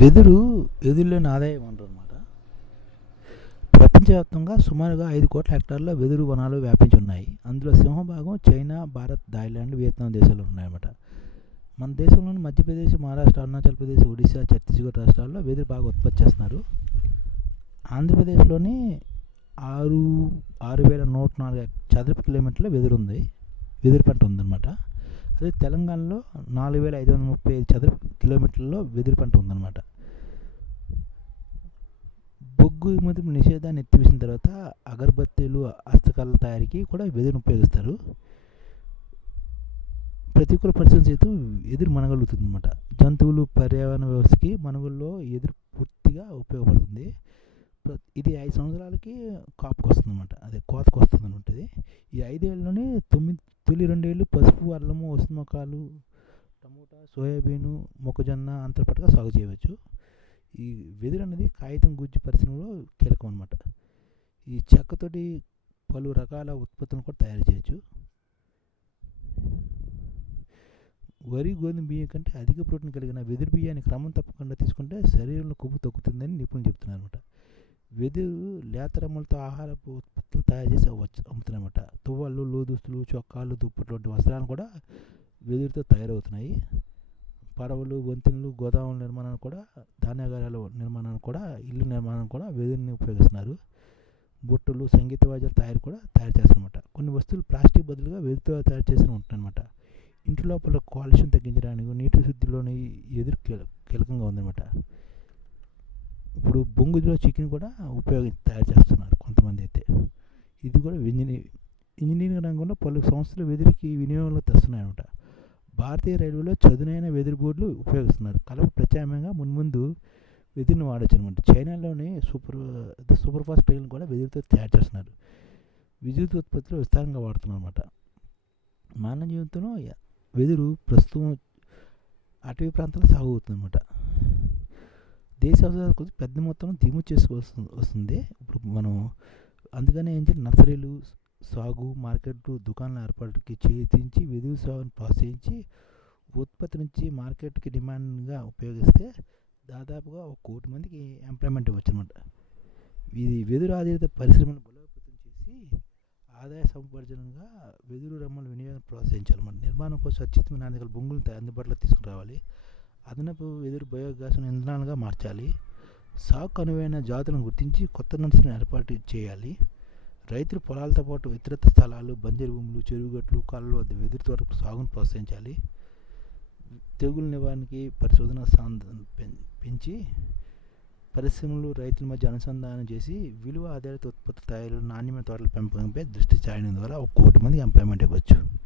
వెదురు వెదురులోని ఆదాయ వనరు అనమాట ప్రపంచవ్యాప్తంగా సుమారుగా ఐదు కోట్ల హెక్టార్ల వెదురు వనాలు వ్యాపించి ఉన్నాయి అందులో సింహభాగం చైనా భారత్ థాయిలాండ్ వియత్నాం దేశాలు ఉన్నాయన్నమాట. మన దేశంలోని మధ్యప్రదేశ్ మహారాష్ట్ర అరుణాచల్ ప్రదేశ్ ఒడిశా ఛత్తీస్గఢ్ రాష్ట్రాల్లో వెదురు బాగా ఉత్పత్తి చేస్తున్నారు. ఆంధ్రప్రదేశ్లోని ఆరు ఆరు వేల నూట నాలుగు చదరపు కిలోమీటర్ల వెదురు ఉంది. వెదురు పంట ఉందన్నమాట. అదే తెలంగాణలో నాలుగు వేల ఐదు వందల ముప్పై ఐదు చదరపు కిలోమీటర్లలో వెదురు పంట ఉందన్నమాట. బొగ్గు ఎగుమతి నిషేధాన్ని ఎత్తివేసిన తర్వాత అగరబత్తీలు హస్తకళల తయారీకి కూడా వెదురును ఉపయోగిస్తారు. ప్రతికూల పరిస్థితుల చేత ఎదురు మనగలుగుతుంది అనమాట జంతువులు పర్యావరణ వ్యవస్థకి మనుగుల్లో ఎదురు పూర్తిగా ఉపయోగపడుతుంది. ఇది ఐదు సంవత్సరాలకి కాపుకి వస్తుంది అనమాట అదే కోతకు వస్తుంది ఉంటుంది ఈ ఐదేళ్ళలోనే తొమ్మిది తొలి రెండేళ్ళు పసుపు అల్లము ఉసిమకాలు టమోటా సోయాబీను మొక్కజొన్న అంతర్పటగా సాగు చేయవచ్చు. ఈ వెదురు అనేది కాగితం గుజ్జు పరిశ్రమలో కీలకం అనమాట ఈ చెక్కతోటి పలు రకాల ఉత్పత్తులను కూడా తయారు చేయొచ్చు. వరి గోధుమ బియ్యం కంటే అధిక ప్రోటీన్ కలిగిన వెదురు బియ్యాన్ని క్రమం తప్పకుండా తీసుకుంటే శరీరంలో కొవ్వు తగ్గుతుందని నిపుణులు చెప్తున్నారు అనమాట వెదురు లేత రమ్మలతో ఆహారపు ఉత్పత్తులు తయారు చేసి అవ్వచ్చు అమ్ముతున్నాయన్నమాట తువ్వాళ్ళు లోదుస్తులు చొక్కాలు దుప్పట్లు వంటి వస్త్రాలు కూడా వెదురుతో తయారవుతున్నాయి. పడవలు వంతెనలు గోదాముల నిర్మాణానికి కూడా ధాన్యాగారాల నిర్మాణాన్ని కూడా ఇల్లు నిర్మాణం కూడా వెదురుని ఉపయోగిస్తున్నారు. బుట్టలు సంగీత వాద్యాల తయారు కూడా తయారు చేస్తారన్నమాట కొన్ని వస్తువులు ప్లాస్టిక్ బదులుగా వెదురుతో తయారు చేసిన ఉంటాయన్నమాట ఇంటి లోపల కాలుష్యం తగ్గించడానికి నీటి శుద్ధిలోని ఎదురు కీల కీలకంగా ఉందన్నమాట. ఇప్పుడు బొంగులో చికెన్ కూడా ఉపయోగించి తయారు చేస్తున్నారు కొంతమంది అయితే. ఇది కూడా ఇంజనీర్ ఇంజనీరింగ్ రంగంలో పలు సంస్థలు వెదురుకి వినియోగంలో తెస్తున్నాయన్నమాట. భారతీయ రైల్వేలో చదునైన వెదురు బోర్డులు ఉపయోగిస్తున్నారు. కలప ప్రత్యామ్నాయంగా మున్ముందు వెదురుని వాడచ్చు అనమాట చైనాలోని సూపర్ సూపర్ ఫాస్ట్ ట్రైన్ కూడా వెదురుతో తయారు చేస్తున్నారు. విద్యుత్ ఉత్పత్తిలో విస్తారంగా వాడుతున్నారు అనమాట మానవ జీవితంలో వెదురు ప్రస్తుతం అటవీ ప్రాంతాల్లో సాగు అవుతుందన్నమాట. దేశ అవసరాల కోసం పెద్ద మొత్తంలో దిగుమతి చేసుకోవాల్సి వస్తుంది ఇప్పుడు మనం అందుకనే ఏంటంటే నర్సరీలు సాగు మార్కెట్లు దుకాణాల ఏర్పాటుకి చేతించి వెదురు సాగును ప్రోత్సహించి ఉత్పత్తి నుంచి మార్కెట్కి డిమాండ్గా ఉపయోగిస్తే దాదాపుగా ఒక కోటి మందికి ఎంప్లాయ్మెంట్ ఇవ్వచ్చు అనమాట ఇది వెదురు ఆధారిత పరిశ్రమను బలోపేతం చేసి ఆదాయ సంపార్జనంగా వెదురు రమ్మల వినియోగం ప్రోత్సహించాలన్నమాట. నిర్మాణం కోసం అత్యుత్తమ నాణ్యతల బొంగులు అందుబాటులో తీసుకురావాలి. అదనపు వెదురు బయోగ్యాస్ను ఇంధనాలుగా మార్చాలి. సాగు అనువైన జాతులను గుర్తించి కొత్త నర్సులను ఏర్పాటు చేయాలి. రైతులు పొలాలతో పాటు ఇతరత్ర స్థలాలు బంజరు భూములు చెరువుగట్లు కాళ్ళ వద్ద వెదురు తోట సాగును ప్రోత్సహించాలి. తెగులు నివారణకి పరిశోధన పెంచి పరిశ్రమలు రైతుల మధ్య అనుసంధానం చేసి విలువ ఆధారిత ఉత్పత్తి తయారు నాణ్యమైన తోటల పెంపకంపై దృష్టి సాయడం ద్వారా ఒక కోటి మంది ఎంప్లాయ్మెంట్ ఇవ్వచ్చు.